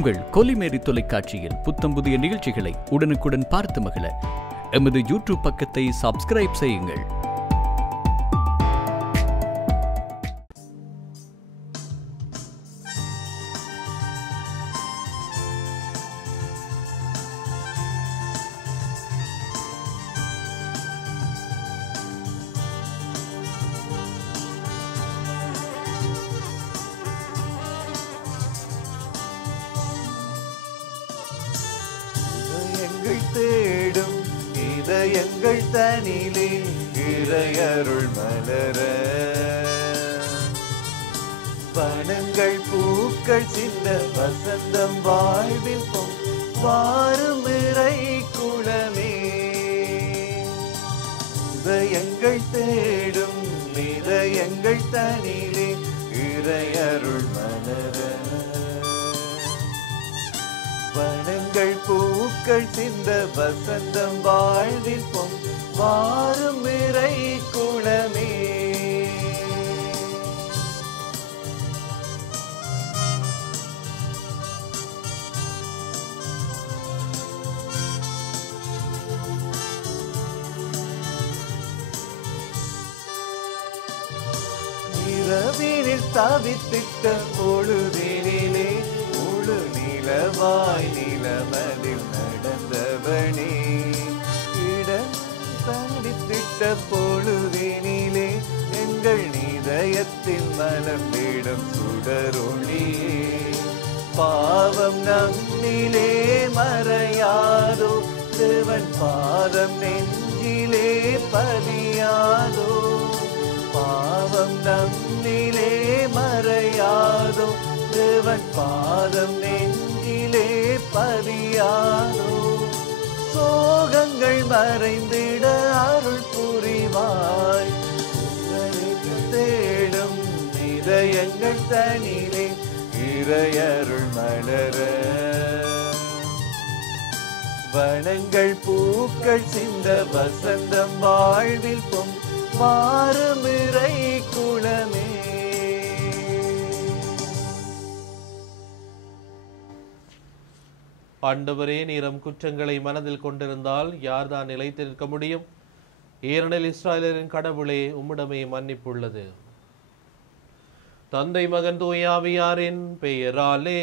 உங்கள் கொல்லிமேரி தொலைக்காட்சியில் புத்தம் புதிய நிகழ்ச்சிகளை உடனுக்குடன் பார்த்து மகிழ எமது யூடியூப் பக்கத்தை சப்ஸ்கிரைப் செய்யுங்கள். தேடும் இதயங்கள் தனிலே இறையருள் மலர வனங்கள் பூக்கள் சிந்த வசந்தம் வாழ்வில் வாரும் இறை குலமே. இதயங்கள் தேடும் இதயங்கள் தனிலே இறையருள் மலர வனங்கள் பூக்கள் சிந்த வசந்தம் வாழ்வில் வாரும் இறை குலமே. இரவினில் தவித்திட்ட பொழுதினிலே முழு நிலவாய் நிலமதில் நடந்தவனே. இடம் தனித்திட்ட பொழுதினிலே எங்கள் இதயத்தில் மலர்ந்திடும் சுடரொளியே. பாவம் நம்மிலே மறையாதோ தேவன் பாதம் நெஞ்சிலே பதியாதோ. பாவம் நம்மிலே மறையாதோ தேவன் பாதம் நெஞ்சிலே பதியாதோ. சோகங்கள் மறைந்திட அருள் புரிவாய். தேடும் இதயங்கள் தனிலே இறையருள் மலர வனங்கள் பூக்கள் சிந்த வசந்தம் வாழ்வில் மாறும் இறை குலமே. ஆண்டவரே, நீரம் குற்றங்களை மனதில் கொண்டிருந்தால் யார்தான் நிலைத்து நிற்க முடியும்? ஏனெனில் இஸ்ராயலின் கடவுளே, உம்மிடமே மன்னிப்புள்ளது. தந்தை மகன் தூயாவியாரின் பெயராலே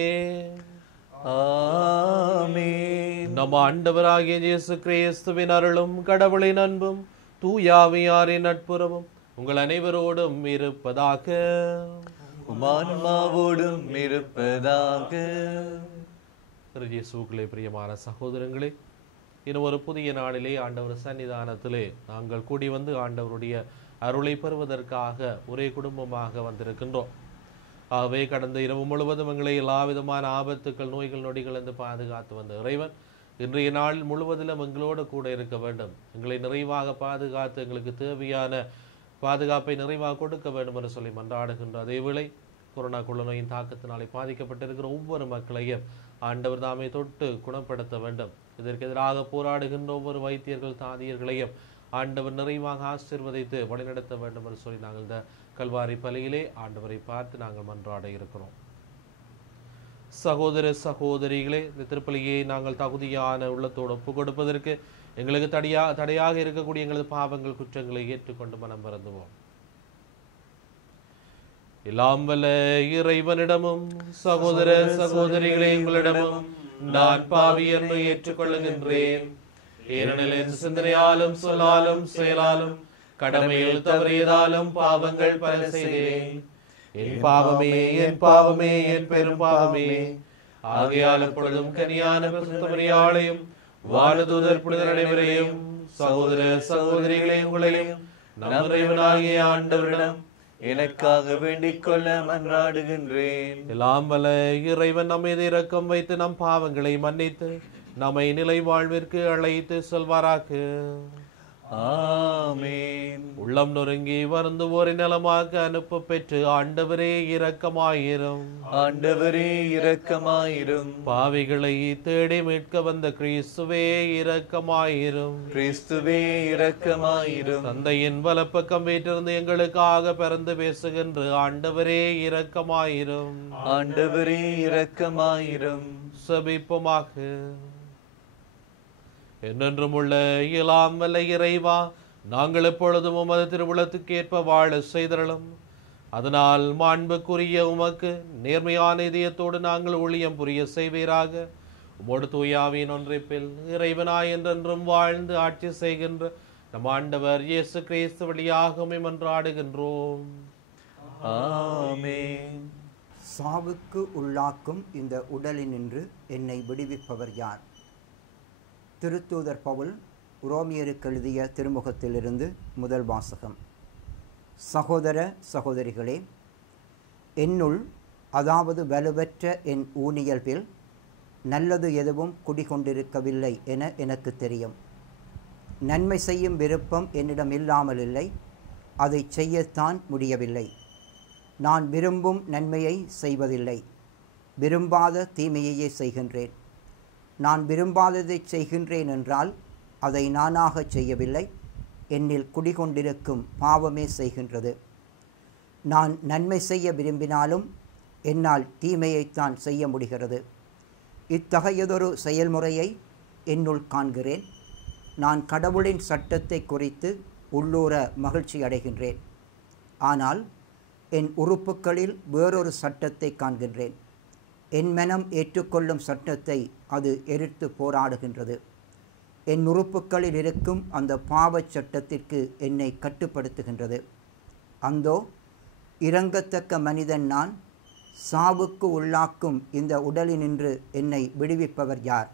ஆமென். நம் ஆண்டவராகிய இயேசு கிறிஸ்துவின் அருளும் கடவுளின் அன்பும் தூயாவியாரின் நட்புறவும் உங்கள் அனைவரோடும் இருப்பதாக. ஆன்மாவோடும் இருப்பதாக. இயேசுக்களே, பிரியமான சகோதரங்களே, இன்னும் ஒரு புதிய நாளிலே ஆண்டவர் சன்னிதானத்திலே நாங்கள் கூடி வந்து ஆண்டவருடைய அருளை பெறுவதற்காக ஒரே குடும்பமாக வந்திருக்கின்றோம். ஆகவே கடந்த இரவு முழுவதும் எங்களை எல்லா விதமான ஆபத்துக்கள், நோய்கள், நொடிகள் என்று பாதுகாத்து வந்த இறைவன் இன்றைய நாள் முழுவதிலும் எங்களோடு கூட இருக்க வேண்டும். எங்களை நிறைவாக பாதுகாத்து எங்களுக்கு தேவையான பாதுகாப்பை நிறைவாக கொடுக்க வேண்டும் என்று சொல்லி மன்றாடுகின்ற அதேவேளை கொரோனா கொள்ள நோயின் தாக்கத்தினாலே பாதிக்கப்பட்டிருக்கிற ஒவ்வொரு மக்களையும் ஆண்டவர் தாமே தொட்டு குணப்படுத்த வேண்டும். இதற்கு எதிராக போராடுகின்ற ஒவ்வொரு வைத்தியர்கள், தாதியர்களையும் ஆண்டவர் நிறைவாக ஆசீர்வதித்து வழிநடத்த வேண்டும் என்று சொல்லி நாங்கள் இந்த கல்வாரி பலியிலே ஆண்டவரை பார்த்து நாங்கள் மன்றாட இருக்கிறோம். சகோதர சகோதரிகளே, இந்த திருப்பலியை நாங்கள் தகுதியான உள்ளத்தோடு ஒப்புக் கொடுப்பதற்கு எங்களுக்கு தடையாக இருக்கக்கூடிய எங்களது பாவங்கள், குற்றங்களை ஏற்றுக்கொண்டு மனம் வருந்துவோம். எல்லாம் வல்ல இறைவனிடமும் சகோதர சகோதரிகளே உங்களிடமும் நான் பாவி என்று ஏற்றுக்கொள்ளுகின்றேன். ஏனெனில் என் சிந்தனையாலும் சொல்லாலும் செயலாலும் கடமையில் தவறியதாலும் பாவங்கள் பல செய்தேன். என் பாவமே, என் பாவமே, என் பெரும் பாவமே. ஆகையால் எப்பொழுதும் கனியான பரிசுத்தமரியாளையும் வானதூதர் புனிதர் அனைவரையும் சகோதர சகோதரிகளை உங்களையும் நம் இறைவனாகிய ஆண்டவரிடம் எனக்காக வேண்டிக் கொள்ள மன்றாடுகின்றேன். எல்லாம் வல்ல இறைவன் நம்மை இரக்கம் வைத்து நம் பாவங்களை மன்னித்து நம்மை நிலை வாழ்விற்கு அழைத்து செல்வாராக. ஆமென். உள்ள உள்ளம் நொறுங்கி வருந்துவோரை நலமாக்க அனுப்ப பெற்று ஆண்டவரே இரக்கமாயிரும். ஆண்டவரே இரக்கமாயிரும். பாவிகளை தேடி மீட்க வந்த கிறிஸ்துவே இரக்கமாயிரும். கிறிஸ்துவே இரக்கமாயிரும். தந்தையின் வலப்பக்கம் வீற்றிருந்து எங்களுக்காக பிறந்து பேசுகின்ற ஆண்டவரே இரக்கமாயிரும். ஆண்டவரே இரக்கமாயிரும். செபிப்போமாக. என்றென்றும் உள்ள இயலாம் வல்ல இறைவா, நாங்கள் எப்பொழுதும் உமது திருவுளத்துக்கு ஏற்ப வாழ செய்தரலும். அதனால் மாண்புக்குரிய உமக்கு நேர்மையான இதயத்தோடு நாங்கள் ஊழியம் புரிய செய்வீராக. உமோடு தூயாவின் ஒன்றைப்பில் இறைவனாய் என்றென்றும் வாழ்ந்து ஆட்சி செய்கின்ற நம் ஆண்டவர் இயேசு கிறிஸ்து வழியாக உம்மை மன்றாடுகின்றோம். ஆமென். சாவுக்கு உள்ளாக்கும் இந்த உடலினின்று என்னை விடுவிப்பவர் யார்? திருத்தூதர் பவுல் உரோமியருக்கு எழுதிய திருமுகத்திலிருந்து முதல் வாசகம். சகோதர சகோதரிகளே, என்னுள், அதாவது வலுவற்ற என் ஊனியல்பில் நல்லது எதுவும் குடிகொண்டிருக்கவில்லை என எனக்கு தெரியும். நன்மை செய்யும் விருப்பம் என்னிடம் இல்லாமல் இல்லை, அதை செய்யத்தான் முடியவில்லை. நான் விரும்பும் நன்மையை செய்வதில்லை, விரும்பாத தீமையையே செய்கின்றேன். நான் விரும்பாததை செய்கின்றேன் என்றால் அதை நானாக செய்யவில்லை, என்னில் குடிகொண்டிருக்கும் பாவமே செய்கின்றது. நான் நன்மை செய்ய விரும்பினாலும் என்னால் தீமையைத்தான் செய்ய முடிகிறது. இத்தகையதொரு செயல்முறையை என்னுள் காண்கிறேன். நான் கடவுளின் சட்டத்தை குறித்து உள்ளூர மகிழ்ச்சி அடைகின்றேன். ஆனால் என் உறுப்புகளில் வேறொரு சட்டத்தை காண்கின்றேன். என் மனம் ஏற்றுக்கொள்ளும் சட்டத்தை அது எதிர்த்து போராடுகின்றது. என் உறுப்புகளில் இருக்கும் அந்த பாவச் சட்டத்திற்கு என்னை கட்டுப்படுத்துகின்றது. அந்தோ இரங்கத்தக்க மனிதன் நான். சாவுக்கு உள்ளாக்கும் இந்த உடலினின்று என்னை விடுவிப்பவர் யார்?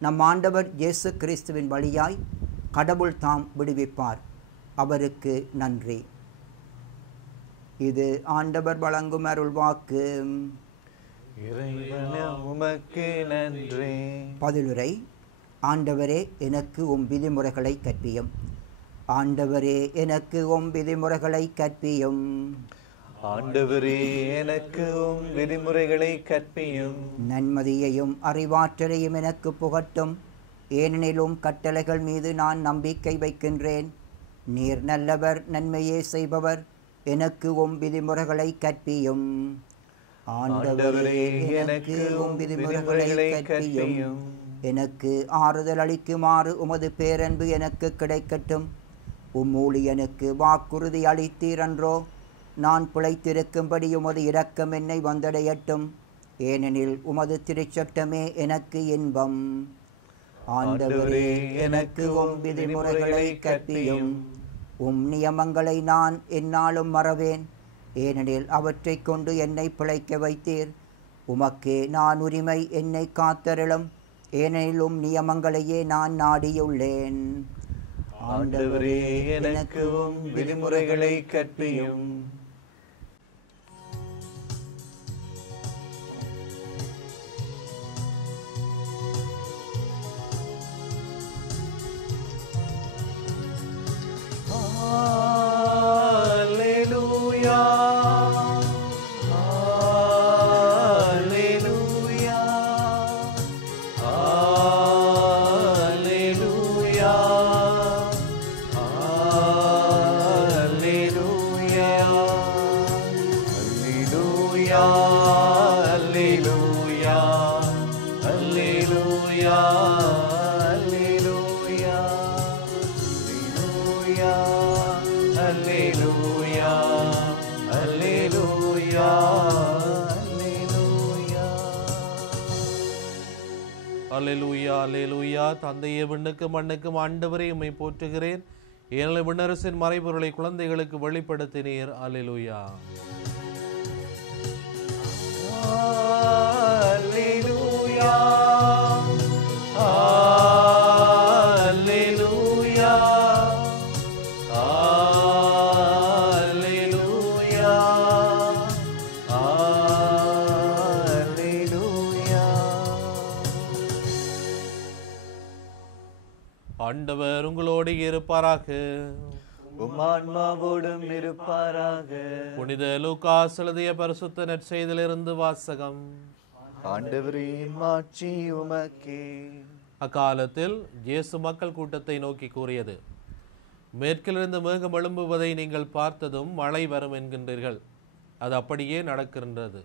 நம் ஆண்டவர் இயேசு கிறிஸ்துவின் வழியாய் கடவுள் தாம் விடுவிப்பார். அவருக்கு நன்றி. இது ஆண்டவர் வழங்கும் அருள்வாக்கு. இறைவனே உமக்கு நன்றி. பதிலுரை. ஆண்டவரே, எனக்கு உம் விதிமுறைகளை கற்பியும். ஆண்டவரே, எனக்கு உம் விதிமுறைகளை கற்பியும். ஆண்டவரே, எனக்கு உம் விதிமுறைகளை கற்பியும். நன்மதியையும் அறிவாற்றலையும் எனக்கு புகட்டும். ஏனெனிலும் கட்டளைகள் மீது நான் நம்பிக்கை வைக்கின்றேன். நீர் நல்லவர், நன்மையே செய்பவர். எனக்கு உம் விதிமுறைகளை கற்பியும். ஆண்டவரே, எனக்கு உம் விதிமுறைகளை கற்பியும். எனக்கு ஆறுதல் அளிக்குமாறு உமது பேரன்பு எனக்கு கிடைக்கட்டும். உம் ஊழியனுக்கு வாக்குறுதி அளித்தீரன்றோ? நான் பிழைத்திருக்கும்படி உமது இரக்கம் என்னை வந்தடையட்டும். ஏனெனில் உமது திருச்சட்டமே எனக்கு இன்பம். ஆண்டவரே, எனக்கு உம் விதிமுறைகளை கற்பியும். உம் நியமங்களை நான் எந்நாளும் மறவேன். ஏனெனில் அவற்றை கொண்டு என்னை பிழைக்க வைத்தீர். உமக்கே நான் உரிமை, என்னை காத்தருளும். ஏனெனில் உம் நியமங்களையே நான் நாடியுள்ளேன். ஆண்டவரே, எனக்கு உம் விதிமுறைகளை கற்பியும். அல்லேலூயா, அல்லேலூயா. தந்தையே, விண்ணுக்கு மண்ணுக்கும் ஆண்டவரே உம்மை போற்றுகிறேன். ஏழை விண்ணரசின் மறைபொருளை குழந்தைகளுக்கு வெளிப்படுத்தினீர். அல்லேலூயா. அல்லேலூயா, அல்லேலூயா, அல்லேலூயா, அல்லேலூயா. ஆண்டவர் உங்களோடு இருப்பாராக. உம்மான்மாவோடும் இருப்பாராக. புனித லூகாஸ் எழுதிய பரிசுத்த நற்செய்தியிலிருந்து வாசகம். ஆண்டவரே மாட்சி உமக்கே. அக்காலத்தில் இயேசு மக்கள் கூட்டத்தை நோக்கி கூறியது, மேற்கிலிருந்து மேகம் எழும்புவதை நீங்கள் பார்த்ததும் மழை வரும் என்கின்றீர்கள். அது அப்படியே நடக்கின்றது.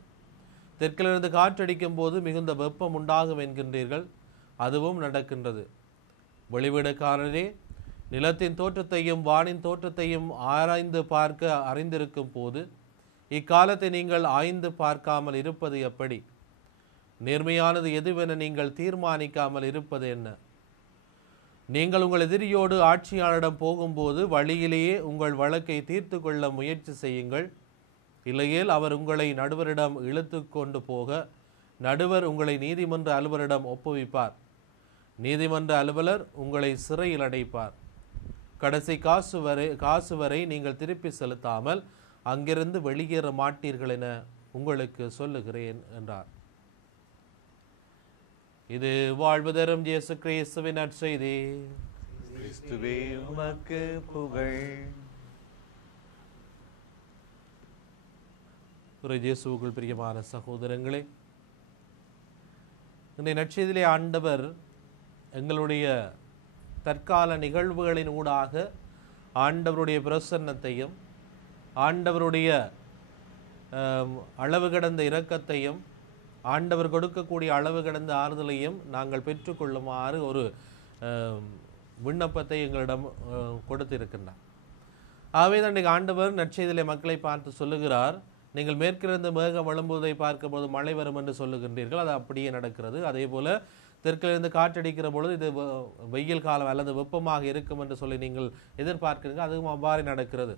தெற்கிலிருந்து காற்றடிக்கும் போது மிகுந்த வெப்பம் உண்டாகும் என்கின்றீர்கள். அதுவும் நடக்கின்றது. வெளிவிடக்காரரே, நிலத்தின் தோற்றத்தையும் வானின் தோற்றத்தையும் ஆராய்ந்து பார்க்க அறிந்திருக்கும் போது இக்காலத்தை நீங்கள் ஆய்ந்து பார்க்காமல் இருப்பது எப்படி? நேர்மையானது எதுவென நீங்கள் தீர்மானிக்காமல் இருப்பது என்ன? நீங்கள் உங்கள் எதிரியோடு ஆட்சியாளரிடம் போகும்போது வழியிலேயே உங்கள் வழக்கை தீர்த்து கொள்ள முயற்சி செய்யுங்கள். இல்லையேல் அவர் உங்களை நடுவரிடம் இழுத்து கொண்டு போக நடுவர் உங்களை நீதிமன்ற அலுவலரிடம் ஒப்புவிப்பார். நீதிமன்ற அலுவலர் உங்களை சிறையில் அடைப்பார். கடைசி காசு வரை நீங்கள் திருப்பி செலுத்தாமல் அங்கிருந்து வெளியேற மாட்டீர்கள் என உங்களுக்கு சொல்லுகிறேன் என்றார். இது வாழ்வு தரும் இயேசு கிறிஸ்துவின் நற்செய்தி. கிறிஸ்துவே உமக்கு புகழ். இயேசுவுக்குள் பிரியமான சகோதரங்களே, இந்த நற்செய்தியிலே ஆண்டவர் எங்களுடைய தற்கால நிகழ்வுகளின் ஊடாக ஆண்டவருடைய பிரசன்னத்தையும் ஆண்டவருடைய அளவு கடந்த இரக்கத்தையும் ஆண்டவர் கொடுக்கக்கூடிய அளவு கடந்த ஆறுதலையும் நாங்கள் பெற்றுக்கொள்ளுமாறு ஒரு விண்ணப்பத்தை எங்களிடம் கொடுத்திருக்கின்றார். ஆகவே தான் இன்றைக்கு ஆண்டவர் நற்செய்தியிலே மக்களை பார்த்து சொல்லுகிறார், நீங்கள் மேற்கிலிருந்து மேகம் எழும்புவதை பார்க்கும்போது மழை வரும் என்று சொல்லுகின்றீர்கள். அது அப்படியே நடக்கிறது. அதே போல தெற்கிலிருந்து காற்றடிக்கிற பொழுது இது வெயில் காலம் அல்லது வெப்பமாக இருக்கும் என்று சொல்லி நீங்கள் எதிர்பார்க்கிறீர்கள். அதுவும் அவ்வாறு நடக்கிறது.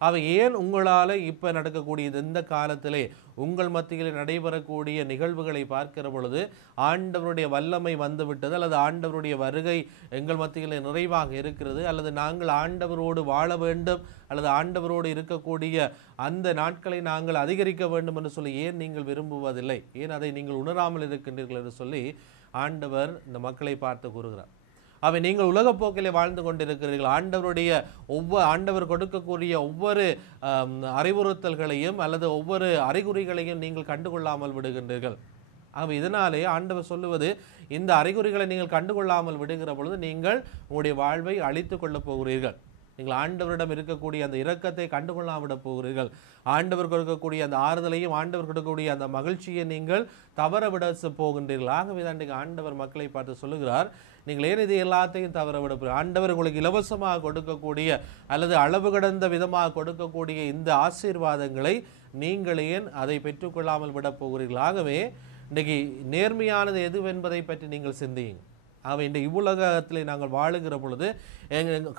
அவை ஏன் உங்களால் இப்போ நடக்கக்கூடிய இந்த காலத்திலே உங்கள் மத்தியில் நடைபெறக்கூடிய நிகழ்வுகளை பார்க்கிற பொழுது ஆண்டவருடைய வல்லமை வந்துவிட்டது, அல்லது ஆண்டவருடைய வருகை எங்கள் மத்தியில் நிறைவாக இருக்கிறது, அல்லது நாங்கள் ஆண்டவரோடு வாழ வேண்டும், அல்லது ஆண்டவரோடு இருக்கக்கூடிய அந்த நாட்களை நாங்கள் அதிகரிக்க வேண்டும் என்று சொல்லி ஏன் நீங்கள் விரும்புவதில்லை? ஏன் அதை நீங்கள் உணராமல் இருக்கின்றீர்கள் என்று சொல்லி ஆண்டவர் இந்த மக்களை பார்த்து கூறுகிறார். அவை நீங்கள் உலகப் போக்கிலே வாழ்ந்து கொண்டிருக்கிறீர்கள். ஆண்டவர் கொடுக்கக்கூடிய ஒவ்வொரு அறிவுறுத்தல்களையும் அல்லது ஒவ்வொரு அறிகுறிகளையும் நீங்கள் கண்டுகொள்ளாமல் விடுகின்றீர்கள். இதனாலே ஆண்டவர் சொல்லுவது, இந்த அறிகுறிகளை நீங்கள் கண்டுகொள்ளாமல் விடுகிற பொழுது நீங்கள் உங்களுடைய வாழ்வை அழித்து கொள்ளப் போகிறீர்கள். நீங்கள் ஆண்டவரிடம் இருக்கக்கூடிய அந்த இரக்கத்தை கண்டுகொள்ளாவிட போகிறீர்கள். ஆண்டவர் கொடுக்கக்கூடிய அந்த ஆறுதலையும் ஆண்டவர் கொடுக்கக்கூடிய அந்த மகிழ்ச்சியை நீங்கள் தவற விட போகின்றீர்கள். ஆகவே தான் ஆண்டவர் மக்களை பார்த்து சொல்லுகிறார், நீங்கள் ஏன் இது எல்லாத்தையும் தவற விட போகிறீர்கள்? ஆண்டவர் உங்களுக்கு இலவசமாக கொடுக்கக்கூடிய அல்லது அளவு கடந்த விதமாக கொடுக்கக்கூடிய இந்த ஆசீர்வாதங்களை நீங்கள் ஏன் அதை பெற்றுக்கொள்ளாமல் விட போகிறீர்கள்? ஆகவே இன்றைக்கு நேர்மையானது எதுவென்பதை பற்றி நீங்கள் சிந்தியுங்கள். இந்த இவ்வுலகத்தில் நாங்கள் வாழுகிற பொழுது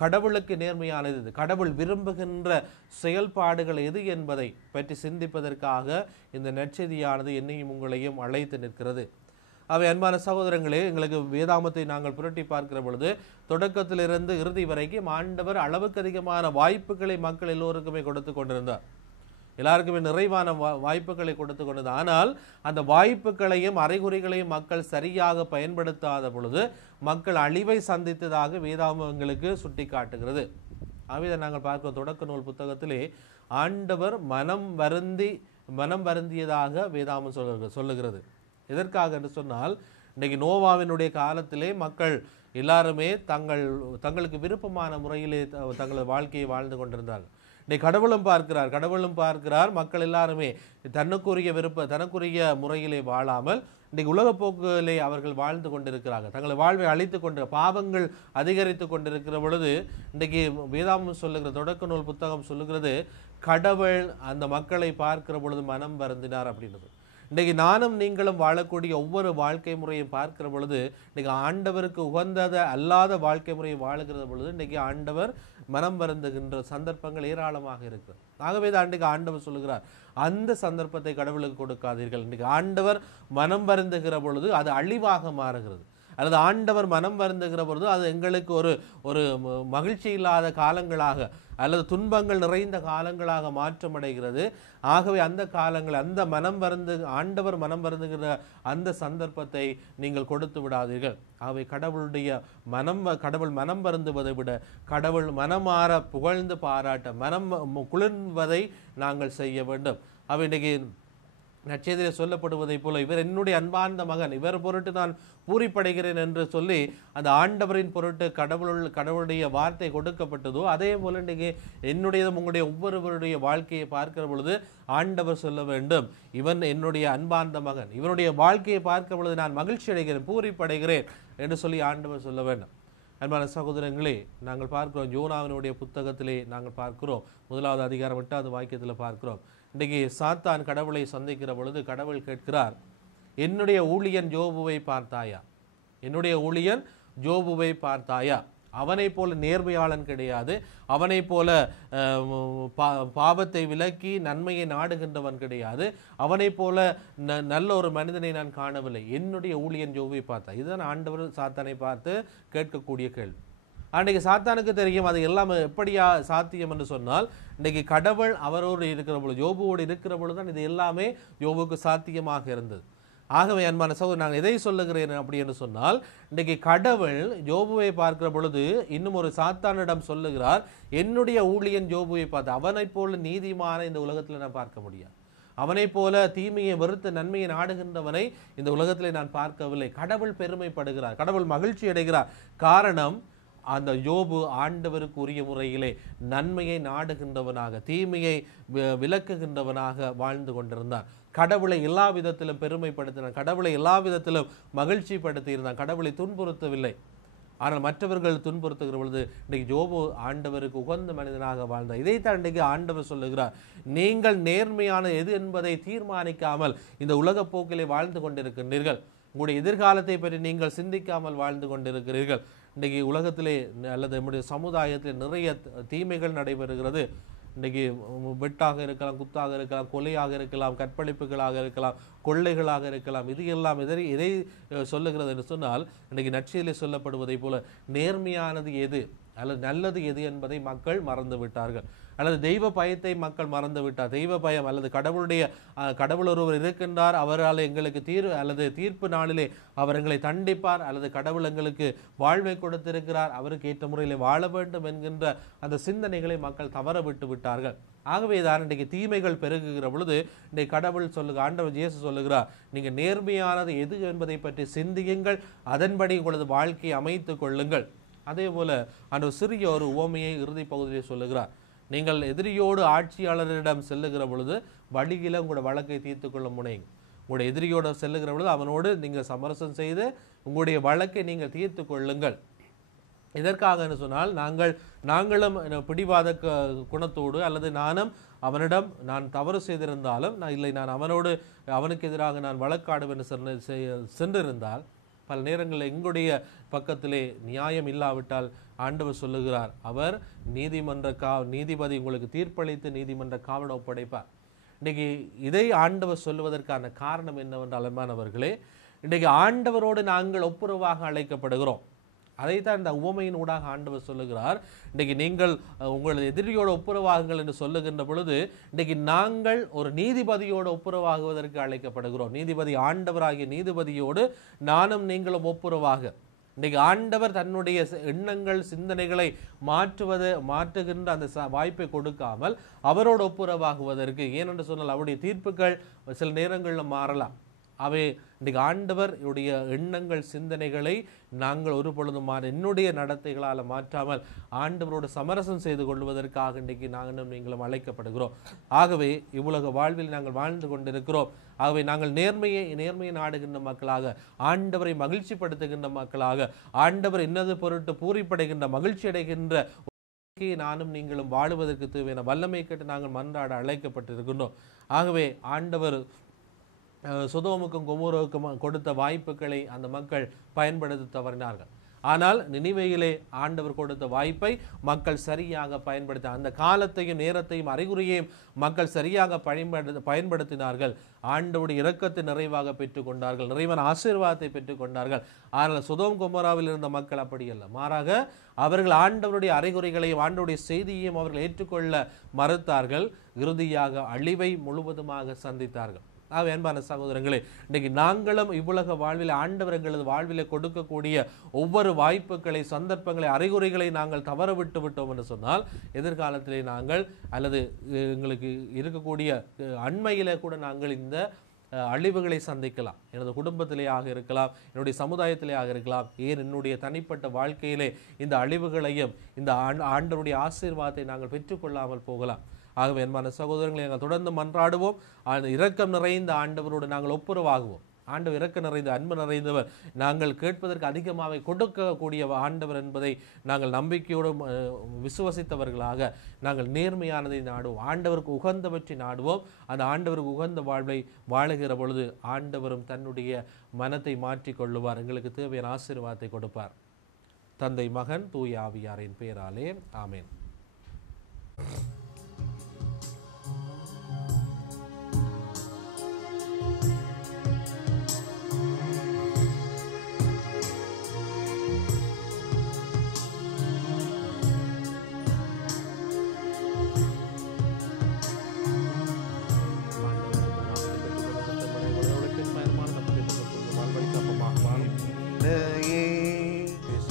கடவுளுக்கு நேர்மையானது எது, கடவுள் விரும்புகின்ற செயல்பாடுகள் எது என்பதை பற்றி சிந்திப்பதற்காக இந்த நற்செய்தியானது என்னையும் உங்களையும் அழைத்து நிற்கிறது. அன்பான சகோதரங்களே, எங்களுக்கு வேதாமத்தை நாங்கள் புரட்டி பார்க்கிற பொழுது தொடக்கத்திலிருந்து இறுதி வரைக்கும் ஆண்டவர் அளவுக்கு அதிகமான வாய்ப்புகளை மக்கள் எல்லோருக்குமே கொடுத்து கொண்டிருந்தார். எல்லாருக்குமே நிறைவான வாய்ப்புகளை கொடுத்து கொண்டது. ஆனால் அந்த வாய்ப்புகளையும் அறிகுறிகளையும் மக்கள் சரியாக பயன்படுத்தாத பொழுது மக்கள் அழிவை சந்தித்ததாக வேதாகமம் எங்களுக்கு சுட்டி காட்டுகிறது. ஆகவே நாங்கள் பார்க்கிறோம், தொடக்க நூல் புத்தகத்திலே ஆண்டவர் மனம் வருந்தியதாக வேதாகமம் சொல்லுகிறது. எதற்காக என்று சொன்னால், இன்றைக்கு நோவாவினுடைய காலத்திலே மக்கள் எல்லாருமே தங்களுக்கு விருப்பமான முறையிலே தங்களது வாழ்க்கையை வாழ்ந்து கொண்டிருந்தார்கள். கடவுளும் பார்க்கிறார் மக்கள் எல்லாருமே தனக்குரிய முறையிலே வாழாமல் இன்றைக்கு உலகப்போக்கிலே அவர்கள் வாழ்ந்து கொண்டிருக்கிறார்கள். தங்கள் வாழ்வை அழித்து கொண்டு பாவங்கள் அதிகரித்து கொண்டிருக்கிற பொழுது இன்றைக்கு வேதாகமம் சொல்லுகிற தொடக்க நூல் புத்தகம் சொல்லுகிறது, கடவுள் அந்த மக்களை பார்க்கிற பொழுது மனம் வருந்தினார் அப்படின்றது. இன்றைக்கு நானும் நீங்களும் வாழக்கூடிய ஒவ்வொரு வாழ்க்கை முறையும் பார்க்கிற பொழுது இன்றைக்கு ஆண்டவருக்கு உகந்தத அல்லாத வாழ்க்கை முறையை வாழுகிற பொழுது இன்றைக்கு ஆண்டவர் மனம் வருந்துகின்ற சந்தர்ப்பங்கள் ஏராளமாக இருக்கிறது. ஆகவே தான் இன்றைக்கு ஆண்டவர் சொல்லுகிறார், அந்த சந்தர்ப்பத்தை கடவுளுக்கு கொடுக்காதீர்கள். இன்றைக்கு ஆண்டவர் மனம் வருந்துகிற பொழுது அது அழிவாக மாறுகிறது. அல்லது ஆண்டவர் மனம் வருந்துகிற பொழுது அது எங்களுக்கு ஒரு ஒரு மகிழ்ச்சி இல்லாத காலங்களாக அல்லது துன்பங்கள் நிறைந்த காலங்களாக மாற்றமடைகிறது. ஆகவே அந்த காலங்கள் அந்த ஆண்டவர் மனம் வருந்துகிற அந்த சந்தர்ப்பத்தை நீங்கள் கொடுத்து விடாதீர்கள். ஆகவே கடவுள் மனம் வருந்துவதை விட கடவுள் மனமாற புகழ்ந்து பாராட்ட மனம் குளிர்வதை நாங்கள் செய்ய வேண்டும். அவை இன்றைக்கு நற்செய்தியில் சொல்லப்படுவதைப் போல இவர் என்னுடைய அன்பார்ந்த மகன், இவர் பொருட்டு நான் பூரிப்படைகிறேன் என்று சொல்லி அந்த ஆண்டவரின் பொருட்டு கடவுளுடைய வார்த்தை கொடுக்கப்பட்டதோ அதே போல இன்றைக்கு என்னுடையதும் உங்களுடைய ஒவ்வொருவருடைய வாழ்க்கையை பார்க்கிற பொழுது ஆண்டவர் சொல்ல வேண்டும், இவன் என்னுடைய அன்பார்ந்த மகன், இவனுடைய வாழ்க்கையை பார்க்கிற பொழுது நான் மகிழ்ச்சி அடைகிறேன், பூரிப்படைகிறேன் என்று சொல்லி ஆண்டவர் சொல்ல வேண்டும். அன்பான சகோதரங்களே, நாங்கள் பார்க்கிறோம் யோனாவினுடைய புத்தகத்திலே நாங்கள் பார்க்கிறோம் 1வது அதிகாரம் 8வது வாக்கியத்தில் பார்க்கிறோம். இன்றைக்கு சாத்தான் கடவுளை சந்திக்கிற பொழுது கடவுள் கேட்கிறார், என்னுடைய ஊழியன் யோபுவை பார்த்தாயா, என்னுடைய ஊழியன் யோபுவை பார்த்தாயா, அவனை போல நேர்மையாளன் கிடையாது, அவனை போல பாவத்தை விலக்கி நன்மையை நாடுகின்றவன் கிடையாது, அவனை போல நல்ல ஒரு மனிதனை நான் காணவில்லை, என்னுடைய ஊழியன் யோபுவை பார்த்தா. இதுதான் ஆண்டவர் சாத்தானை பார்த்து கேட்கக்கூடிய கேள்வி. அன்றைக்கு சாத்தானுக்கு தெரியும் அது எல்லாம் எப்படியா சாத்தியம் என்று சொன்னால், இன்றைக்கு கடவுள் அவரோடு இருக்கிற பொழுது யோபுவோடு இருக்கிற பொழுது தான் இது எல்லாமே யோபுக்கு சாத்தியமாக இருந்தது. ஆகவே அன்பான சகோதரர், நான் எதை சொல்லுகிறேன் அப்படி என்று சொன்னால், இன்றைக்கு கடவுள் யோபுவை பார்க்கிற பொழுது இன்னும் ஒரு சாத்தானிடம் சொல்லுகிறார், என்னுடைய ஊழியன் யோபுவை பார்த்து, அவனைப் போல நீதிமான இந்த உலகத்தில் நான் பார்க்க முடியாது, அவனைப் போல தீமையை வெறுத்து நன்மையை நாடுகின்றவனை இந்த உலகத்திலே நான் பார்க்கவில்லை. கடவுள் பெருமைப்படுகிறார், கடவுள் மகிழ்ச்சி அடைகிறார். காரணம், அந்த யோபு ஆண்டவருக்கு உரிய முறையிலே நன்மையை நாடுகின்றவனாக தீமையை விலக்குகின்றவனாக வாழ்ந்து கொண்டிருந்தான். கடவுளை எல்லா விதத்திலும் பெருமைப்படுத்தினான், கடவுளை எல்லா விதத்திலும் மகிழ்ச்சி படுத்தியிருந்தான், கடவுளை துன்புறுத்தவில்லை. ஆனால் மற்றவர்கள் துன்புறுத்துகிற பொழுது இன்றைக்கு யோபு ஆண்டவருக்கு உகந்த மனிதனாக வாழ்ந்தார். இதைத்தான் இன்றைக்கு ஆண்டவர் சொல்லுகிறார், நீங்கள் நேர்மையான எது என்பதை தீர்மானிக்காமல் இந்த உலக போக்கிலே வாழ்ந்து கொண்டிருக்கின்றீர்கள், உங்களுடைய எதிர்காலத்தை பற்றி நீங்கள் சிந்திக்காமல் வாழ்ந்து கொண்டிருக்கிறீர்கள். இன்றைக்கு உலகத்திலே அல்லது நம்முடைய சமுதாயத்தில் நிறைய தீமைகள் நடைபெறுகிறது. இன்றைக்கி வெட்டாக இருக்கலாம், குத்தாக இருக்கலாம், கொலையாக இருக்கலாம், கற்பழிப்புகளாக இருக்கலாம், கொள்ளைகளாக இருக்கலாம். இது எல்லாம் எதை சொல்லுகிறது என்று சொன்னால், இன்றைக்கு நற்செய்தியிலே சொல்லப்படுவதை போல நேர்மையானது எது அல்லது நல்லது எது என்பதை மக்கள் மறந்து விட்டார்கள், அல்லது தெய்வ பயத்தை மக்கள் மறந்து விட்டார். தெய்வ பயம் அல்லது கடவுள் ஒருவர் இருக்கின்றார், அவரால் எங்களுக்கு தீர்ப்பு நாளிலே அவர் எங்களை தண்டிப்பார், அல்லது கடவுள் எங்களுக்கு வாழ்வை கொடுத்திருக்கிறார், அவருக்கு ஏற்ற முறையில் வாழ வேண்டும் என்கின்ற அந்த சிந்தனைகளை மக்கள் தவற விட்டு விட்டார்கள். ஆகவே தான் இன்றைக்கு தீமைகள் பெருகுகிற பொழுது இன்றைக்கு கடவுள் ஆண்டவர் இயேசு சொல்லுகிறார், நீங்கள் நேர்மையானது எது என்பதை பற்றி சிந்தியுங்கள், அதன்படி உங்களது வாழ்க்கையை அமைத்துக் கொள்ளுங்கள். அதே போல அந்த சிறிய ஒரு உவமையை இறுதி பகுதியை சொல்லுகிறார், நீங்கள் எதிரியோடு ஆட்சியாளரிடம் செல்லுகிற பொழுது வழியில உங்களோட வழக்கை தீர்த்து கொள்ள முனையுங்க. உங்களுடைய எதிரியோடு செல்லுகிற பொழுது அவனோடு நீங்கள் சமரசம் செய்து உங்களுடைய வழக்கை நீங்கள் தீர்த்து கொள்ளுங்கள். இதற்காக என்ன சொன்னால், நாங்களும் பிடிவாத குணத்தோடு அல்லது அவனிடம் நான் தவறு செய்திருந்தாலும் நான் அவனுக்கு எதிராக நான் வழக்காடுவேன் சென்றிருந்தால், பல நேரங்களில் எங்களுடைய பக்கத்திலே நியாயம் இல்லாவிட்டால் ஆண்டவர் சொல்லுகிறார், அவர் நீதிபதி உங்களுக்கு தீர்ப்பளித்து நீதிமன்ற காவல் ஒப்படைப்பார். இன்றைக்கு இதை ஆண்டவர் சொல்லுவதற்கான காரணம் என்னவென்றால், அன்பானவர்களே, இன்றைக்கு ஆண்டவரோடு நாங்கள் ஒப்புரவாக அழைக்கப்படுகிறோம். அதைத்தான் இந்த உவமையின் ஊடாக ஆண்டவர் சொல்லுகிறார், இன்றைக்கு நீங்கள் உங்களது எதிரியோடு ஒப்புரவாகுங்கள் என்று சொல்லுகின்ற பொழுது இன்றைக்கு நாங்கள் ஒரு நீதிபதியோடு ஒப்புரவாகுவதற்கு அழைக்கப்படுகிறோம். நீதிபதி ஆண்டவராகிய நீதிபதியோடு நானும் நீங்களும் ஒப்புரவாக. இன்றைக்கு ஆண்டவர் தன்னுடைய எண்ணங்கள் சிந்தனைகளை மாற்றுகின்ற அந்த வாய்ப்பை கொடுக்காமல் அவரோடு ஒப்புரவாகுவதற்கு, ஏனென்று சொன்னால் அவருடைய தீர்ப்புகள் சில நேரங்களில் மாறலாம். அவை இன்றைக்கு ஆண்டவர் உடைய எண்ணங்கள் சிந்தனைகளை நாங்கள் ஒரு பொழுதும் என்னுடைய நடத்தைகளால் மாற்றாமல் ஆண்டவரோடு சமரசம் செய்து கொள்வதற்காக இன்றைக்கு நாங்களும் நீங்களும் அழைக்கப்படுகிறோம். ஆகவே இவ்வுலக வாழ்வில் நாங்கள் வாழ்ந்து கொண்டிருக்கிறோம். ஆகவே நாங்கள் நேர்மையை நாடுகின்ற மக்களாக, ஆண்டவரை மகிழ்ச்சிப்படுத்துகின்ற மக்களாக, ஆண்டவர் இன்னது பொருட்டு பூரிப்படைகின்ற மகிழ்ச்சி அடைகின்ற நானும் நீங்களும் வாழுவதற்கு தேவையான வல்லமை கேட்டு நாங்கள் மன்றாட அழைக்கப்பட்டிருக்கின்றோம். ஆகவே ஆண்டவர் சொதோமுக்கும் கொமோரோவுக்கும் கொடுத்த வாய்ப்புகளை அந்த மக்கள் பயன்படுத்த தவறினார்கள். ஆனால் நினிவேயிலே ஆண்டவர் கொடுத்த வாய்ப்பை மக்கள் சரியாக பயன்படுத்த அந்த காலத்தையும் நேரத்தையும் அறிகுறியையும் மக்கள் சரியாக பயன்படுத்தினார்கள். ஆண்டவருடைய இரக்கத்தை நிறைவாக பெற்றுக்கொண்டார்கள், நிறைவான ஆசீர்வாதத்தை பெற்றுக்கொண்டார்கள். ஆனால் சோதோம் கொமோராவில் இருந்த மக்கள் அப்படி அல்ல, மாறாக அவர்கள் ஆண்டவருடைய அறிகுறிகளையும் ஆண்டவருடைய செய்தியையும் அவர்கள் ஏற்றுக்கொள்ள மறுத்தார்கள். இறுதியாக அழிவை முழுவதுமாக சந்தித்தார்கள். அன்பான சகோதரங்களே, இன்னைக்கு நாங்களும் இவ்வுலக வாழ்வில் ஆண்டவர் எங்களது வாழ்விலே கொடுக்கக்கூடிய ஒவ்வொரு வாய்ப்புகளை, சந்தர்ப்பங்களை, அறிகுறிகளை நாங்கள் தவற விட்டு விட்டோம் என்று சொன்னால் எதிர்காலத்திலே நாங்கள் அல்லது எங்களுக்கு இருக்கக்கூடிய அண்மையிலே கூட நாங்கள் இந்த அழிவுகளை சந்திக்கலாம். எனது குடும்பத்திலேயாக இருக்கலாம், என்னுடைய சமுதாயத்திலேயாக இருக்கலாம், ஏன் என்னுடைய தனிப்பட்ட வாழ்க்கையிலே இந்த அழிவுகளையும் இந்த ஆண்டவருடைய ஆசீர்வாதத்தை நாங்கள் பெற்றுக்கொள்ளாமல் போகலாம். ஆகவே அன்பான சகோதரர்களை நாங்கள் தொடர்ந்து மன்றாடுவோம். இரக்கம் நிறைந்த ஆண்டவரோடு நாங்கள் ஒப்புரவாகுவோம். ஆண்டவர் இரக்க நிறைந்த அன்பு நிறைந்தவர், நாங்கள் கேட்பதற்கு அதிகமாக கொடுக்கக்கூடிய ஆண்டவர் என்பதை நாங்கள் நம்பிக்கையோடு விசுவசித்தவர்களாக நாங்கள் நேர்மையானதை நாடுவோம், ஆண்டவருக்கு உகந்தவற்றை நாடுவோம். அந்த ஆண்டவருக்கு உகந்த வாழ்வை வாழுகிற பொழுது ஆண்டவரும் தன்னுடைய மனத்தை மாற்றிக்கொள்ளுவார், எங்களுக்கு தேவையான ஆசீர்வாதத்தை கொடுப்பார். தந்தை, மகன், தூய ஆவியாரின் பெயராலே ஆமேன்.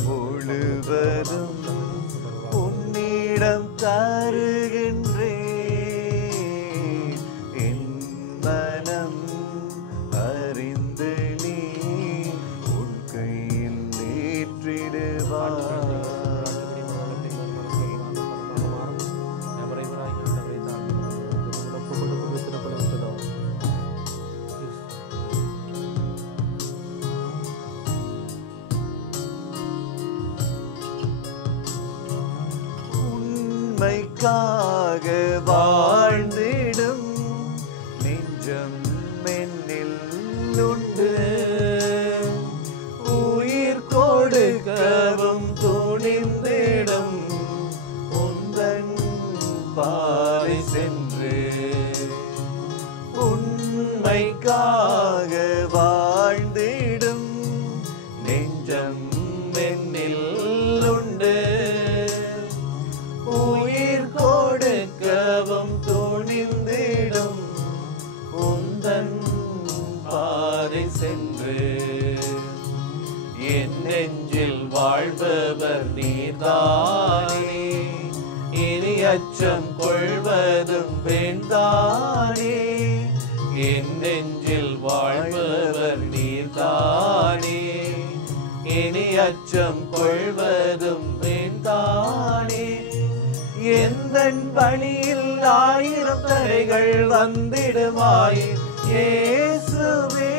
முழுவதும் உன்னிடம் தருகின்றேன், என் மனம் அறிந்து நீ உன் கையில் ஏற்றிடுவாய். உண்மைக்காக வாழ்ந்திடும் நெஞ்சம் என்னில் உண்டு, உயிர் கொடுக்கவும் துணிந்திடும் உந்தன் பாதை சென்று. உண்மைக்காக வாழ்ந்திடும் நெஞ்சம் என்னில் உண்டு, உயிர் கொடுக்கவும் துணிந்திடும் உந்தன் பாதை சென்று. என் நெஞ்சில் வாழ்பவர் நீர்தானே, இனி அச்சம் கொள்வதும் வேண்டானே. என் நெஞ்சில் வாழ்பவர் நீர்தானே, இனி அச்சம் கொள்வதும் வேண்டானே. எந்தன் பணியில் 1000 தடைகள் வந்திடுமாயின் இயேசுவே,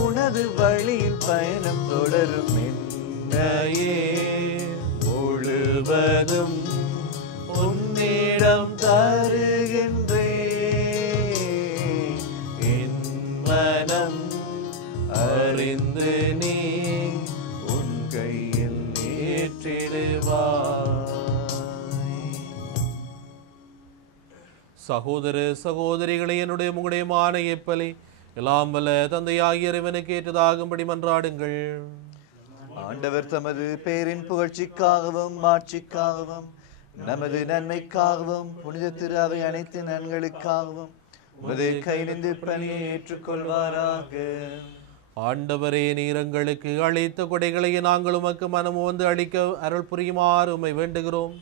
உனது வழியில் பயணம் தொடரும் என்னையே. முழுவதும் உன்னிடம் தருகின்றேன், என் மனம் அறிந்து நீ உன் கையில் ஏற்றிடுவாய். சகோதர சகோதரிகளை, என்னுடைய உங்களுடைய மானையப்பலை எல்லாம் வல்ல தந்தையாகிய இறைவனுக்கு ஏற்றதாகும்படி மன்றாடுங்கள். ஆண்டவர் தமது பேரின் புகழ்ச்சிக்காகவும் மாட்சிக்காகவும் நமது நன்மைக்காகவும் புனித திரு அவை அனைத்து நன்களுக்காகவும் உமது கையிலிருந்து பணியை ஏற்றுக்கொள்வாராக. ஆண்டவரே, நீர் எங்களுக்கு அளித்த கொடைகளை நாங்கள் உமக்கு மனம் வந்து அளிக்க அருள் புரியுமாறு உம்மை வேண்டுகிறோம்.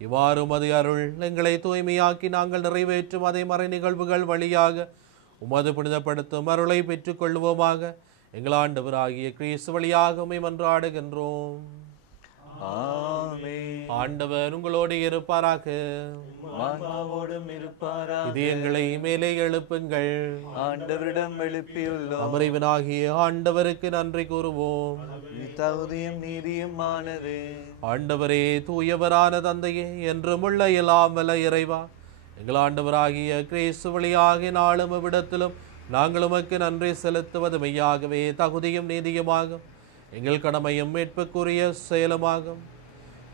இவ்வாறு உமது அருள் எங்களை தூய்மையாக்கி நாங்கள் நிறைவேற்றும் அதே மறை நிகழ்வுகள் வழியாக உமது புனிதப்படுத்தும் அருளை பெற்றுக் கொள்வோமாக. எங்கள் ஆண்டவராகிய கிறிஸ்து வழியாக உம்மை மன்றாடுகின்றோம். ஆமென். ஆண்டவர் உங்களோடு இருப்பாராக. ஆன்மாவோடும் இருப்பாராக. இதயங்களை மேலே எழுப்புங்கள். ஆண்டவரிடம் எழுப்பியுள்ளோம். அமரைவனாகிய ஆண்டவருக்கு நன்றி கூறுவோம். தகுதியும் நீதியுமானது. ஆண்டவரே, தூயவரான தந்தையே, என்றும் உள்ள எல்லாம் வல்ல இறைவா, எங்கள் ஆண்டவராகிய கிறிஸ்து வழியாக நாளும் இவ்விடத்திலும் நாங்கள் உமக்கு நன்றி செலுத்துவது மெய்யாகவே தகுதியும் நீதியுமாகும். எங்கள் கடமையும் மீட்புக்குரிய செயலுமாகும்.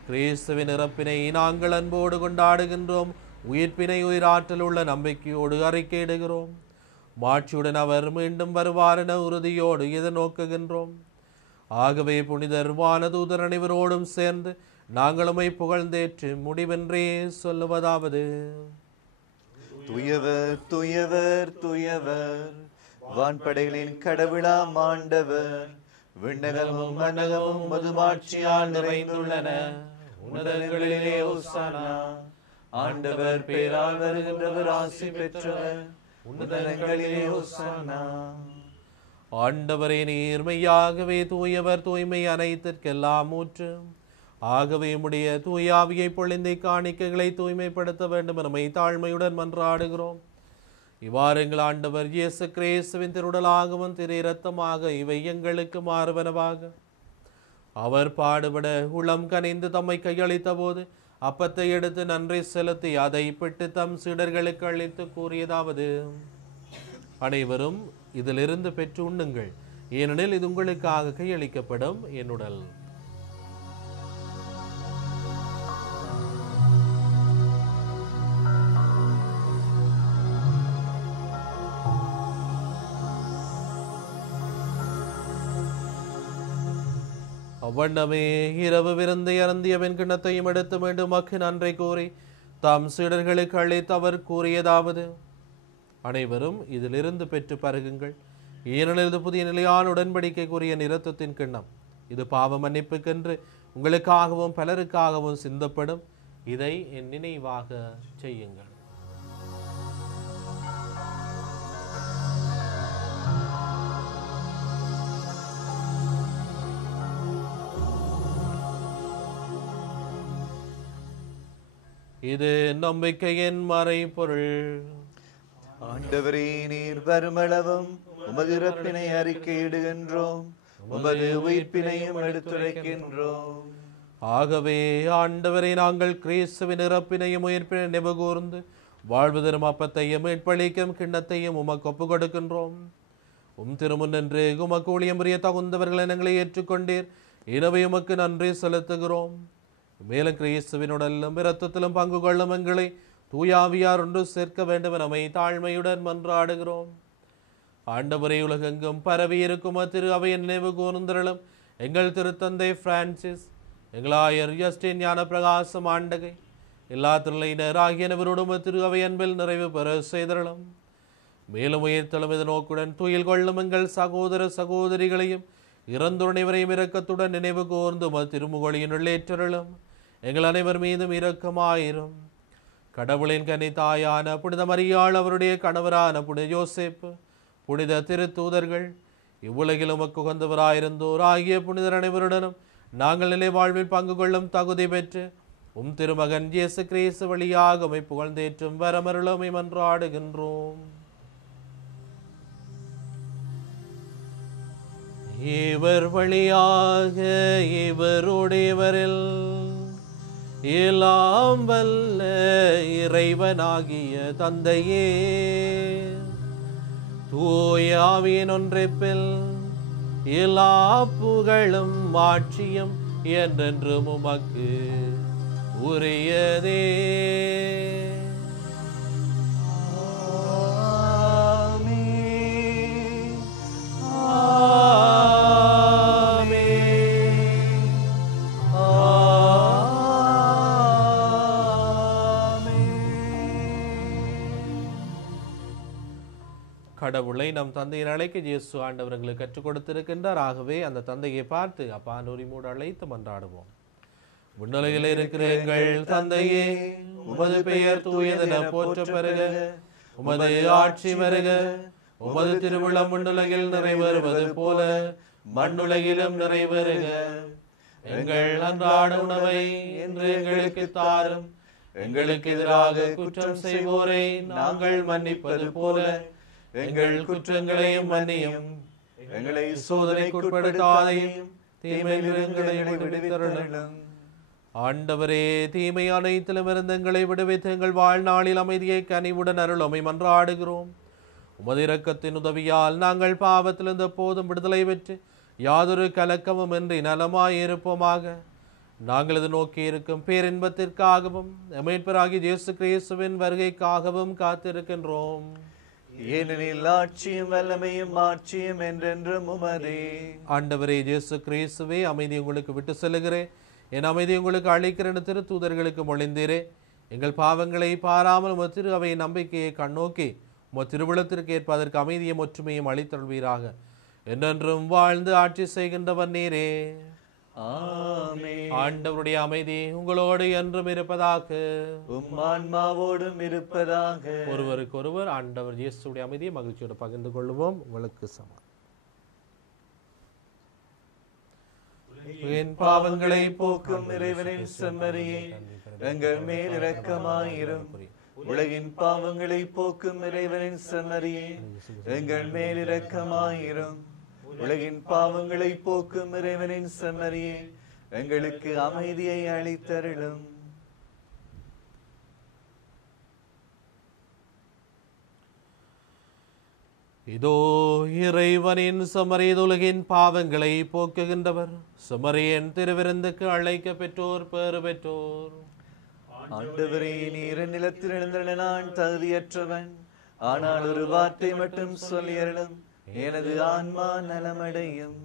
கிறிஸ்துவின் இறப்பினை நாங்கள் அன்போடு கொண்டாடுகின்றோம். உயிர்ப்பினை உயிராற்றல் உள்ள நம்பிக்கையோடு அறிக்கையிடுகிறோம். மாட்சியுடன் அவர் மீண்டும் வருவார் என உறுதியோடு எதிர்நோக்குகின்றோம். ஆகவே புனிதர் வானதூதர் அனைவரோடும் சேர்ந்து நாங்களுமை புகழ்ந்தேற்று முடிவென்றே சொல்லுவதாவது: துயவர் துயவர் துயவர், வான்படைகளின் கடவுளாம் ஆண்டவர். விண்ணகமும் மண்ணகமும் மதுமாட்சியால் நிறைந்துள்ளன. உன்னதங்களிலே ஓசானா. ஆண்டவர் பேரால் வருகின்றவர் ஆசி பெற்றவர். உன்னதங்களிலே ஓசானா. ஆண்டவரே, நீர்மையாகவே தூயவர், தூய்மை அனைத்திற்கெல்லாம் ஊற்று. ஆகவே உம்முடைய தூயாவியை பொழிந்தை காணிக்கைகளை தூய்மைப்படுத்த வேண்டும் என தாழ்மையுடன் மன்றாடுகிறோம். இவ்வாறு எங்கள் ஆண்டவர் இயேசு கிறிஸ்துவின் திருவுடலாகவும் திரு இரத்தமாக இவை எங்களுக்கு மாறுவனவாக. அவர் பாடுபட உளம் கனிந்து தம்மை கையளித்த போது அப்பத்தை எடுத்து நன்றி செலுத்தி அதை பிட்டு தம் சீடர்களுக்கு அளித்து கூறியதாவது: அனைவரும் இதிலிருந்து பெற்று உண்ணுங்கள், ஏனெனில் இது உங்களுக்காக கையளிக்கப்படும் என் உடல். அவ்வண்ணமே இரவு விருந்தை அருந்தியவன் கிண்ணத்தையும் எடுத்து மீண்டும் மக்கு நன்றை கூறி தம் சீடர்களுக்கு அளித்து அவர் கூறியதாவது: அனைவரும் இதிலிருந்து பெற்று பருகுங்கள், ஏனெனில் இது புதிய நிலையான உடன்படிக்கைக்குரிய இரத்தத்தின் கிண்ணம். இது பாவ மன்னிப்புக்கென்று உங்களுக்காகவும் பலருக்காகவும் சிந்தப்படும். இதை என் நினைவாக செய்யுங்கள். இது நம்பிக்கையின் மறைபொருள். ஆண்டவரே, நீர் வருமளவும் உமது இறப்பினை அறிக்கையிடுகின்றோம், உமது உயிர்ப்பினையும் எடுத்துரைக்கின்றோம். ஆகவே ஆண்டவரை, நாங்கள் கிறிஸ்துவின் இறப்பினையும் உயிர்ப்பினை நினைவுகூர்ந்து வாழ்வு தரும் அப்பத்தையும் மீட்பளிக்கும் கிண்ணத்தையும் உமக்கு ஒப்புக் கொடுக்கின்றோம். திருமுன்னின்று உமக்கு ஊழியம் புரிய தகுந்தவர்கள் எங்களை ஏற்றுக்கொண்டீர். எனவே உமக்கு நன்றி செலுத்துகிறோம். மேலும் கிறிஸ்துவின் உடலிலும் இரத்தத்திலும் பங்கு கொள்ளும் எங்களை தூயாவியார் ஒன்று சேர்க்க வேண்டும் என தாழ்மையுடன் மன்றாடுகிறோம். ஆண்டவரே, உலகெங்கும் பரவி இருக்கும் திரு அவையின் நினைவு கூர்ந்தருளும் எங்கள் திருத்தந்தை பிரான்சிஸ், எங்களாயர் ஜஸ்டின் ஞான பிரகாசம் ஆண்டகை, எல்லா திருளையினர் ஆகியனவரோடும் திரு அவை அன்பில் நிறைவு பெற செய்தருளும். மேலும் உயிர்த்தலும் இது நோக்குடன் துயில் கொள்ளும் எங்கள் சகோதர சகோதரிகளையும் இறந்தோனைவரையும் இரக்கத்துடன் நினைவு கூர்ந்து திருமுகொழியின் உள்ளேற்றருளும். எங்கள் அனைவர் மீதும் இரக்கமாயிரும். கடவுளின் கன்னித்தாயான புனித மரியாள், அவருடைய கணவரான புனித யோசேப்பு, புனித திருத்தூதர்கள், இவ்வுலகில் உமக்கு உகந்தவராயிருந்தோர் ஆகிய புனிதர் அனைவருடனும் நாங்கள் நிலை வாழ்வில் பங்கு கொள்ளும் தகுதி பெற்று திருமகன் இயேசு கிறிஸ்து வழியாக உம்மை புகழ்ந்தேற்றும் வரமருளுமை மன்றாடுகின்றோம். இவர் வழியாக இவருடையவரில் எல்லாம் வல்ல இறைவனாகிய தந்தையே, தூய ஆவியின் ஒன்றிப்பில் எல்லா புகழும் ஆட்சியும் என்றென்றும் உமக்கு உரியதே. கடவுளை நம் தந்தையின் அழைக்க இயேசு ஆண்டவர்களுக்கு கற்றுக் கொடுத்திருக்கின்றார். ஆகவே அந்த தந்தையை பார்த்து அப்பா நூறிமூடு அழைத்து மன்றாடுவோம். விண்ணுலகில் இருக்கிற எங்கள் தந்தையே, உமது பெயர் தூயதென போற்ற பெறுக, உமது ஆட்சி வருக, உமது திருவிழம் விண்ணுலகில் நிறைவேறுவது போல மண்ணுலகிலும் நிறைவேறுக. எங்கள் அன்றாட உணவை இன்று எங்களுக்கு தாரும். எங்களுக்கு எதிராக குற்றம் செய்வோரை நாங்கள் மன்னிப்பது போல எங்கள் குற்றங்களையும் மன்னியும். எங்களை சோதனைக்குட்படுத்தாதையும் தீமையில் எங்களை விடுவித்தருளும். ஆண்டவரே, தீமை அனைத்திலும் இருந்து எங்களை விடுவித்து எங்கள் வாழ்நாளில் அமைதியை கனிவுடன் அருளுமை மன்றாடுகிறோம். உமது இரக்கத்தின் உதவியால் நாங்கள் பாவத்திலிருந்து எப்போதும் விடுதலை பெற்று யாதொரு கலக்கமும் இன்றி நலமாயிருப்போமாக. நாங்கள் இது நோக்கி இருக்கும் பேரின்பத்திற்காகவும் மீட்பராகிய இயேசு கிறிஸ்துவின் வருகைக்காகவும் காத்திருக்கின்றோம். ஏனெனில் ஆட்சியும் வல்லமையும் மாட்சியும் என்றென்றும் உமதே. ஆண்டவரே இயேசு கிறிஸ்துவே, அமைதி உங்களுக்கு விட்டு செல்லுகிறேன், என் அமைதி உங்களுக்கு அளிக்கிறேன் திருத்தூதர்களுக்கு மொழிந்தீரே. எங்கள் பாவங்களை பாராமல் உமது திரு அவையின் நம்பிக்கையை கண்ணோக்கி உமது திருவிழத்திற்கு ஏற்ப அதற்கு அமைதியும் ஒற்றுமையும் அளித்தருள்வீராக. என்றென்றும் வாழ்ந்து ஆட்சி செய்கின்றவர் நீரே. ஆமென். ஆண்டவருடைய அமைதி உங்களோடு என்றும் இருப்பதாக. உம் ஆன்மாவோடும் இருப்பதாக. ஒருவருக்கொருவர் ஆண்டவர் இயேசுடைய அமைதியை மகிழ்ச்சியோடு பகிர்ந்து கொள்வோம். உங்களுக்கு சமம். என் பாவங்களை போக்கும் இறைவனின் செம்மறியே, எங்கள் மேல் இரக்கமாயிரும். உலகின் பாவங்களை போக்கும் இறைவனின் செம்மறியே, எங்கள் மேல் இரக்கமாயிரும். உலகின் பாவங்களை போக்கும் இறைவனின் செம்மறியே, எங்களுக்கு அமைதியை அளித்தருளும். இதோ இறைவனின் செம்மறி, உலகின் பாவங்களை போக்குகின்றவர். செம்மறியின் திருவிருந்துக்கு அழைக்க பெற்றோர் பேறு பெற்றோர். ஆண்டவரே, நீர் நிலத்தில் எழுந்தருள நான் தகுதியற்றவன். ஆனால் ஒரு வார்த்தை மட்டும் சொல்லியருளும், எனது ஆன்மா நலமடையும்.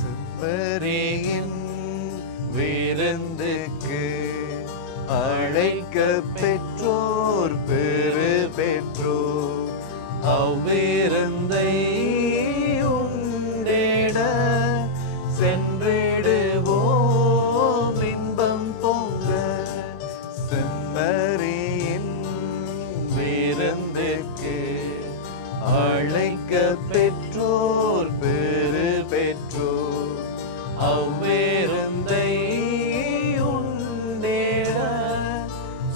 செம்மறியின் விருந்துக்கு அழைக்க பெற்றோர் பேறு பெற்றோர். அவ்விருந்தை உண்டிட சென்றிடுவோம் இன்பம் பொங்க. செம்மறியின் விருந்துக்கு அழைக்க பெற்றோர் பேறு பெற்றோர். அவ்விருந்தை உண்டிட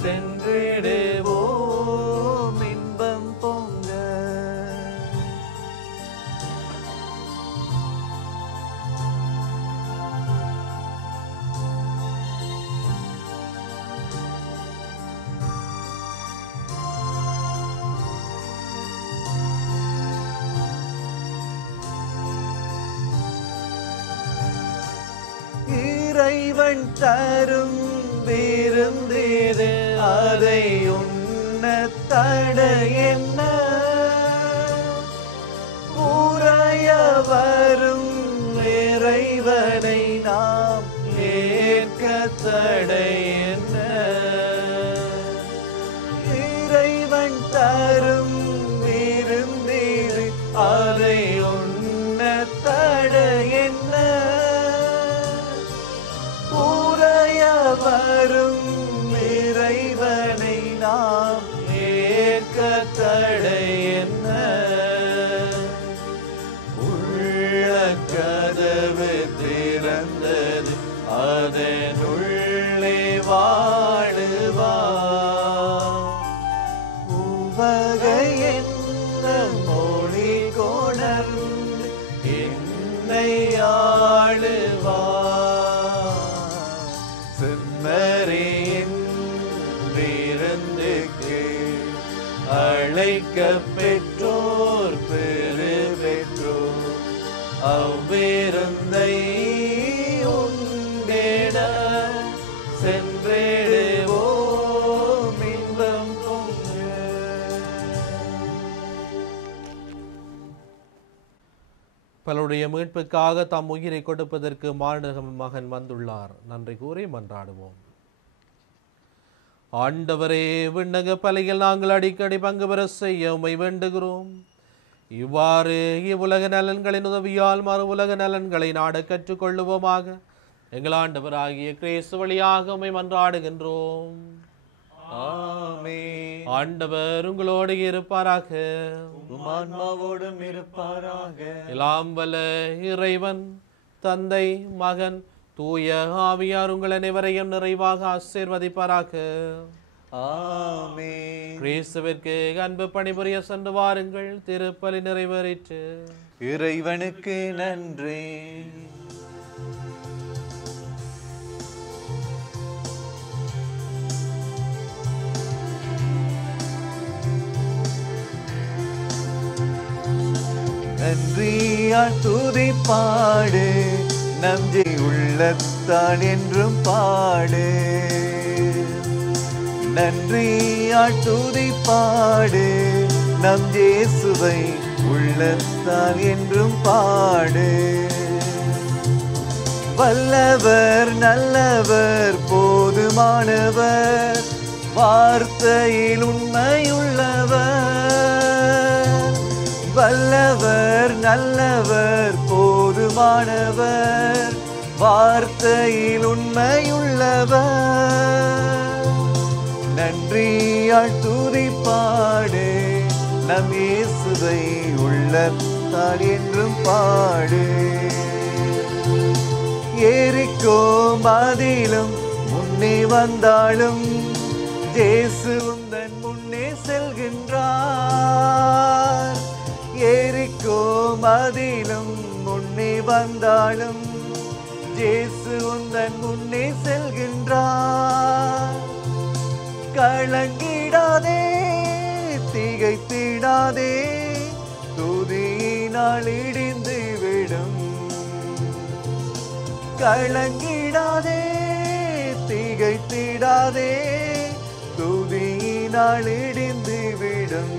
சென்றிடுவோம் இன்பம் பொங்க. இறைவன் தரும் விருந்திது, அதை உண்ண தடை என்ன? உறைய வரும் இறைவனை நாம் ஏற்க தடை என்ன? இறைவன் தரும் விருந்திது, அதை உண்ண தடை என்ன? வரும் இறைவனை நாம் ஏற்க தடை என்ன? உள்ள கதவு திறந்தது, அதனுள்ளே வாழுவா. உவகை என்ன மொழி கொணர்ந்து என்னை ஆளுவா. செம்மறியின் விருந்துக்கு அழைக்க பெற்றோர் பேறு பெற்றோர். அவ்விருந்தை உண்டிட சென்றிடுவோம் இன்பம் பொங்க. பலருடைய மீட்புக்காக தாம் உயிரை கொடுப்பதற்கு மானிட மகன் வந்துள்ளார். நன்றி கூறி மன்றாடுவோம். ஆண்டவரே, விண்ணக பலியில் நாங்கள் அடிக்கடி பங்கு பெற செய்ய உம்மை வேண்டுகிறோம். இவ்வாறு இவ்வுலக நலன்களின் உதவியால் மறு உலக நலன்களை நாட கற்றுக்கொள்ளுவோமாக. எங்கள் ஆண்டவராகிய கிறிஸ்து வழியாக உம்மை மன்றாடுகின்றோம். ஆமென். ஆண்டவர் உங்களோடு இருப்பாராக. உம் ஆன்மாவோடும் இருப்பாராக. எல்லாம் வல்ல இறைவன் தந்தை மகன் தூய ஆவியார் உங்கள் அனைவரையும் நிறைவாக ஆசீர்வதிப்பாராக. ஆமென். கிறிஸ்துவிற்கு அன்பு பணிபுரிய சென்று வாருங்கள். திருப்பலி நிறைவேறிற்று. இறைவனுக்கு நன்றி. நன்றியால் துதி பாடு, நம்பி உள்ளத்தான் என்றும் பாடு. நன்றியால் துதி பாடு, நம் இயேசுவை உள்ளத்தால் என்றும் பாடு. வல்லவர் நல்லவர் போதுமானவர், வார்த்தையில் உண்மையுள்ளவர். வல்லவர் நல்லவர் போதுமானவர், வார்த்தையில் உண்மையுள்ளவர். நன்றியால் துதி பாடு, நம் இயேசுவை உள்ளத்தால் என்றும் பாடு. எரிகோ மதிலும் முன்னே வந்தாலும் இயேசு உந்தன் முன்னே செல்கின்றார். எரிகோ மதிலும் முன்னே வந்தாலும் இயேசு உந்தன் முன்னே செல்கின்றார். கலங்கிடாதே திகைத்திடாதே, துதியினால் இடிந்து விடும். கலங்கிடாதே திகைத்திடாதே, துதியினால் இடிந்து விடும்.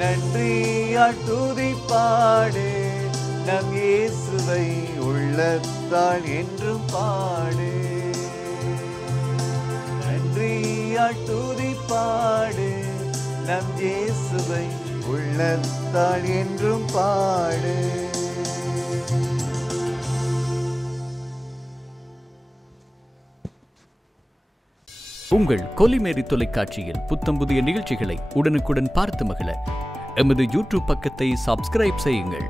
நன்றியால் துதி பாடு, நம் இயேசுவை உள்ளத்தால் என்றும் பாடு. நன்றியால் துதி பாடு, நம் இயேசுவை உள்ளத்தால் என்றும் பாடு. உங்கள் கொலிமேரி தொலைக்காட்சியில் புத்தம் புதிய நிகழ்ச்சிகளை உடனுக்குடன் பார்த்து மகிழ எமது யூடியூப் பக்கத்தை சப்ஸ்கிரைப் செய்யுங்கள்.